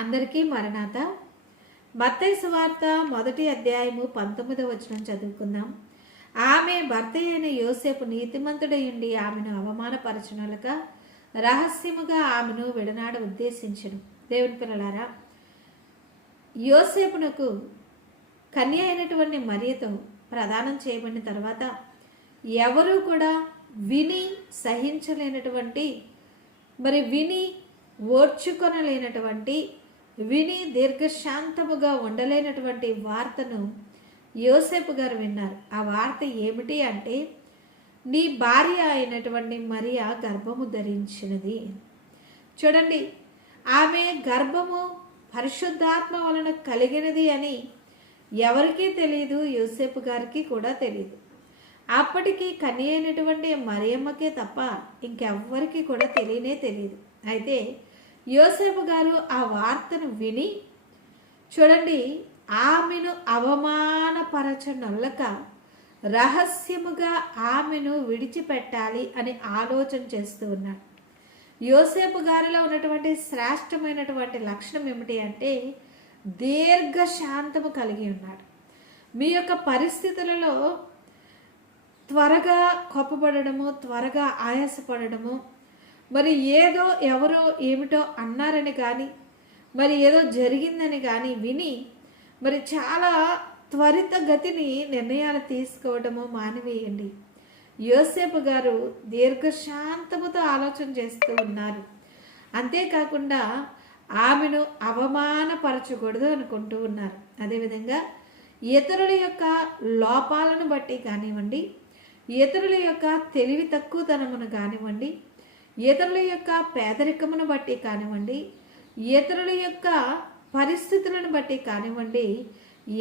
అందరికీ మరణాత. భర్తయ్య సువార్త మొదటి అధ్యాయము పంతొమ్మిదవ వచనం చదువుకుందాం. ఆమె భర్త అయిన యోసేపు నీతిమంతుడయుండి ఆమెను అవమానపరచనులక రహస్యముగా ఆమెను విడనాడ ఉద్దేశించను. దేవుని పిల్లలారా యోసేపునకు కన్య అయినటువంటి మరియతో ప్రదానం చేయబడిన తర్వాత ఎవరూ కూడా విని సహించలేనటువంటి మరి విని ఓర్చుకొనలేనటువంటి విని దీర్ఘశాంతముగా ఉండలేనటువంటి వార్తను యోసేపు గారు విన్నారు. ఆ వార్త ఏమిటి అంటే నీ భార్య అయినటువంటి మరియా గర్భము ధరించినది. చూడండి ఆమె గర్భము పరిశుద్ధాత్మ వలన కలిగినది అని ఎవరికీ తెలియదు యూసేపు గారికి కూడా తెలియదు అప్పటికి కని అయినటువంటి మరియమ్మకే తప్ప ఇంకెవ్వరికి కూడా తెలియనే తెలియదు అయితే యోసేపు గారు ఆ వార్తను విని చూడండి ఆమెను అవమానపరచనొల్లక రహస్యముగా ఆమెను విడిచిపెట్టాలి అని ఆలోచన చేస్తూ ఉన్నాడు. యోసేపు గారిలో ఉన్నటువంటి శ్రేష్టమైనటువంటి లక్షణం ఏమిటి అంటే దీర్ఘశాంతము కలిగి ఉన్నాడు. మీ యొక్క పరిస్థితులలో త్వరగా కొప్పబడము త్వరగా ఆయాసపడము మరి ఏదో ఎవరో ఏమిటో అన్నారని కానీ మరి ఏదో జరిగిందని కానీ విని మరి చాలా త్వరిత గతిని నిర్ణయాలు తీసుకోవడము మానివేయండి. యోసేపు గారు దీర్ఘశాంతముతో ఆలోచన చేస్తూ ఉన్నారు. అంతేకాకుండా ఆమెను అవమానపరచకూడదు అనుకుంటూ ఉన్నారు. అదేవిధంగా ఇతరుల యొక్క లోపాలను బట్టి కానివ్వండి ఇతరుల యొక్క తెలివి తక్కువతనమును కానివ్వండి ఇతరుల యొక్క పేదరికమును బట్టి కానివ్వండి ఇతరుల యొక్క పరిస్థితులను బట్టి కానివ్వండి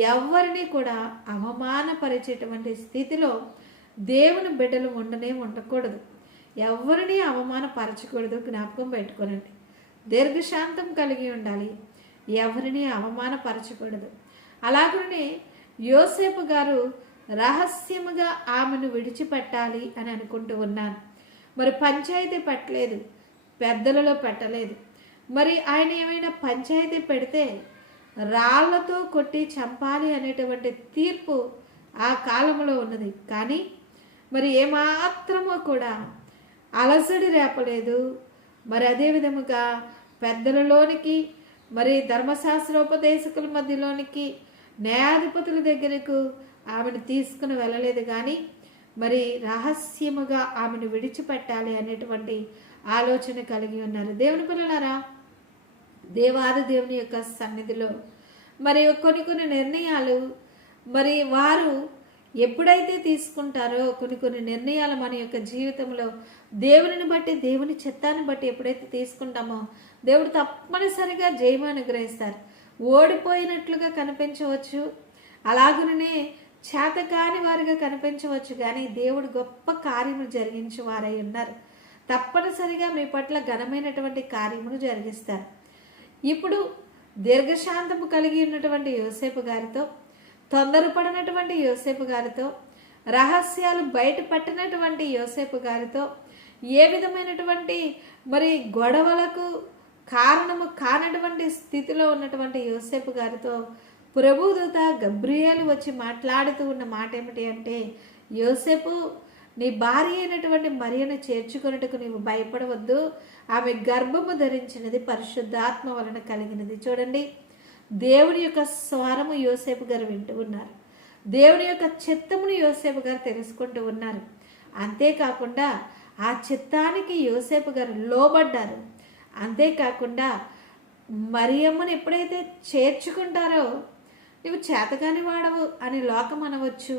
ఎవరిని కూడా అవమానపరిచేటువంటి స్థితిలో దేవుని బిడ్డలు ఉండనే ఉండకూడదు. ఎవరిని అవమానపరచకూడదు జ్ఞాపకం పెట్టుకోనండి. దీర్ఘశాంతం కలిగి ఉండాలి. ఎవరిని అవమానపరచకూడదు. అలాగనే యోసేపు గారు రహస్యముగా ఆమెను విడిచిపెట్టాలి అని అనుకుంటూ ఉన్నాను. మరి పంచాయతీ పెట్టలేదు పెద్దలలో పెట్టలేదు. మరి ఆయన ఏమైనా పంచాయతీ పెడితే రాళ్ళతో కొట్టి చంపాలి అనేటువంటి తీర్పు ఆ కాలంలో ఉన్నది. కానీ మరి ఏమాత్రమో కూడా అలసడి రేపలేదు. మరి అదే విధముగా పెద్దలలోనికి మరి ధర్మశాస్త్రోపదేశకుల మధ్యలోనికి న్యాయాధిపతుల దగ్గరకు ఆమెను తీసుకుని వెళ్ళలేదు. కానీ మరి రహస్యముగా ఆమెను విడిచిపెట్టాలి అనేటువంటి ఆలోచన కలిగి ఉన్నారు. దేవుని పిల్లలారా దేవాది దేవుని యొక్క సన్నిధిలో మరి కొన్ని కొన్ని నిర్ణయాలు మరి వారు ఎప్పుడైతే తీసుకుంటారో కొన్ని కొన్ని నిర్ణయాలు మన యొక్క జీవితంలో దేవుని బట్టి దేవుని చిత్తాన్ని బట్టి ఎప్పుడైతే తీసుకుంటామో దేవుడు తప్పనిసరిగా జయమనుగ్రహిస్తారు ఓడిపోయినట్లుగా కనిపించవచ్చు. అలాగనే చేతకాని వారిగా కనిపించవచ్చు కానీ దేవుడు గొప్ప కార్యములు జరిగించి వారై ఉన్నారు. తప్పనిసరిగా మీ పట్ల ఘనమైనటువంటి కార్యమును జరిగిస్తారు. ఇప్పుడు దీర్ఘశాంతము కలిగి ఉన్నటువంటి యోసేపు గారితో తొందరపడినటువంటి యోసేపు గారితో రహస్యాలు బయట పట్టినటువంటి యోసేపు గారితో ఏ విధమైనటువంటి మరి గొడవలకు కారణము కానటువంటి స్థితిలో ఉన్నటువంటి యోసేపు గారితో ప్రభుదూత గబ్రియేలు వచ్చి మాట్లాడుతూ ఉన్న మాట ఏమిటి అంటే యోసేపు నీ భార్య అయినటువంటి మరియను చేర్చుకొనుటకు నీవు భయపడవద్దు. ఆమె గర్భము ధరించినది పరిశుద్ధాత్మ వలన కలిగినది. చూడండి దేవుని యొక్క స్వరము యోసేపు గారు వింటూ ఉన్నారు. దేవుని యొక్క చిత్తమును యోసేపు గారు తెలుసుకుంటూ ఉన్నారు. అంతేకాకుండా ఆ చిత్తానికి యోసేపు గారు లోబడ్డారు. అంతేకాకుండా మరియమ్మను ఎప్పుడైతే చేర్చుకుంటారో నువ్వు చేతగాని వాడవు అని లోకం అనవచ్చు.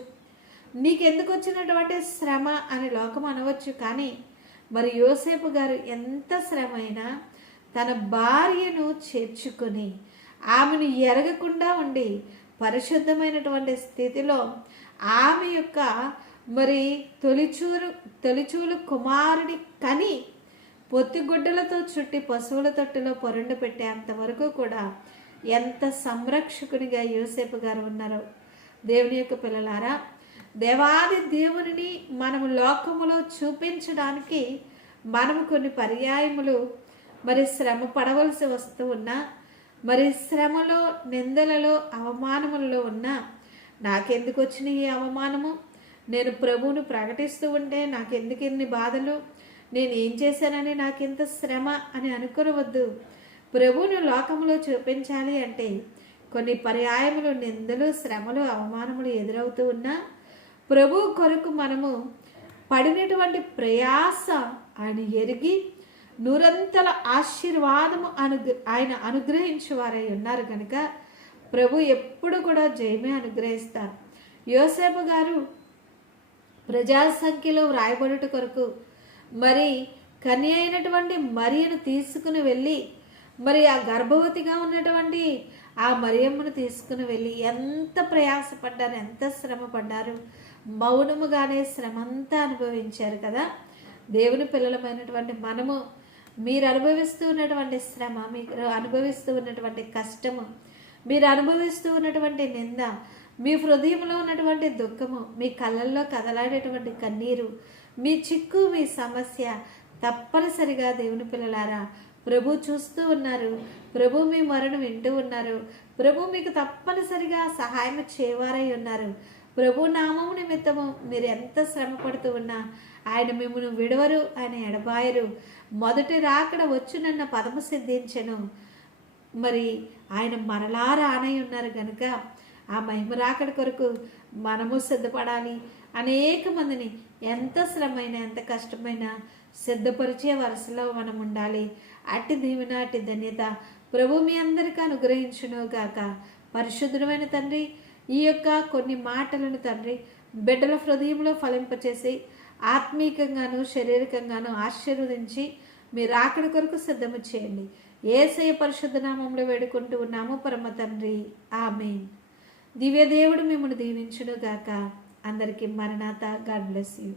నీకెందుకు వచ్చినటువంటి శ్రమ అని లోకం అనవచ్చు. కానీ మరి యోసేపు గారు ఎంత శ్రమ అయినా తన భార్యను చేర్చుకొని ఆమెను ఎరగకుండా ఉండి పరిశుద్ధమైనటువంటి స్థితిలో ఆమె యొక్క మరి తొలిచూరు తొలిచూలు కుమారుడి కని పొత్తిగుడ్డలతో చుట్టి పశువుల తొట్టులో పొరండు పెట్టేంత వరకు కూడా ఎంత సంరక్షకునిగా యోసేపు గారు ఉన్నారో. దేవుని యొక్క పిల్లలారా దేవాది దేవునిని మనము లోకములో చూపించడానికి మనము కొన్ని పర్యాయములు మరి శ్రమ పడవలసి వస్తూ ఉన్నా మరి శ్రమలో నిందలలో అవమానములలో ఉన్నా నాకెందుకు వచ్చిన ఈ అవమానము? నేను ప్రభువును ప్రకటిస్తూ ఉంటే నాకెందుకు ఇన్ని బాధలు? నేను ఏం చేశానని నాకింత శ్రమ అని అనుకోవద్దు ప్రభువును లోకంలో చూపించాలి అంటే కొన్ని పర్యాయములు నిందలు శ్రమలు అవమానములు ఎదురవుతూ ఉన్నా ప్రభు కొరకు మనము పడినటువంటి ప్రయాస ఆయన ఎరిగి నూరంతల ఆశీర్వాదము అను ఆయన అనుగ్రహించేవారై ఉన్నారు కనుక ప్రభు ఎప్పుడు కూడా జయమే అనుగ్రహిస్తారు. యోసేపు గారు ప్రజా సంఖ్యలో వ్రాయబడుట కొరకు మరి కన్య అయినటువంటి మరియను తీసుకుని వెళ్ళి మరి ఆ గర్భవతిగా ఉన్నటువంటి ఆ మరియమ్మను తీసుకుని వెళ్ళి ఎంత ప్రయాసపడ్డారు ఎంత శ్రమ పడ్డారు మౌనముగానే శ్రమంతా అనుభవించారు కదా. దేవుని పిల్లలమైనటువంటి మనము మీరు అనుభవిస్తూ ఉన్నటువంటి శ్రమ మీరు అనుభవిస్తూ ఉన్నటువంటి కష్టము మీరు అనుభవిస్తూ ఉన్నటువంటి నింద మీ హృదయంలో ఉన్నటువంటి దుఃఖము మీ కళ్ళల్లో కదలాడేటువంటి కన్నీరు మీ చిక్కు మీ సమస్య తప్పనిసరిగా దేవుని పిల్లలారా ప్రభు చూస్తూ ఉన్నారు. ప్రభు మీ మరణం వింటూ ఉన్నారు. ప్రభు మీకు తప్పనిసరిగా సహాయం చేయవారై ఉన్నారు. ప్రభు నామము నిమిత్తము మీరు ఎంత శ్రమ పడుతూ ఉన్నా ఆయన మిమ్మల్ని విడవరు ఆయన ఎడబాయరు. మొదటి రాకడ వచ్చునన్న పదము సిద్ధించను. మరి ఆయన మరలా రానై ఉన్నారు కనుక ఆ మహిమ రాకడ కొరకు మనము సిద్ధపడాలి. అనేక మందిని ఎంత శ్రమైనా ఎంత కష్టమైనా సిద్ధపరిచే వరుసలో మనం ఉండాలి. అట్టి దీవెన అట్టి ధన్యత ప్రభు మీ అందరికీ అనుగ్రహించును గాక. పరిశుద్ధమైన తండ్రి ఈ యొక్క కొన్ని మాటలను తండ్రి బిడ్డల హృదయంలో ఫలింపచేసి ఆత్మీకంగాను శారీరకంగాను ఆశీర్వదించి మీరు ఆకడి కొరకు సిద్ధము చేయండి. ఏసయ పరిశుద్ధ నామంలో వేడుకుంటూ ఉన్నాము పరమ తండ్రి. ఆమె దివ్య దేవుడు మిమ్మల్ని దీవించును గాక. అందరికీ మరణాత. God bless you.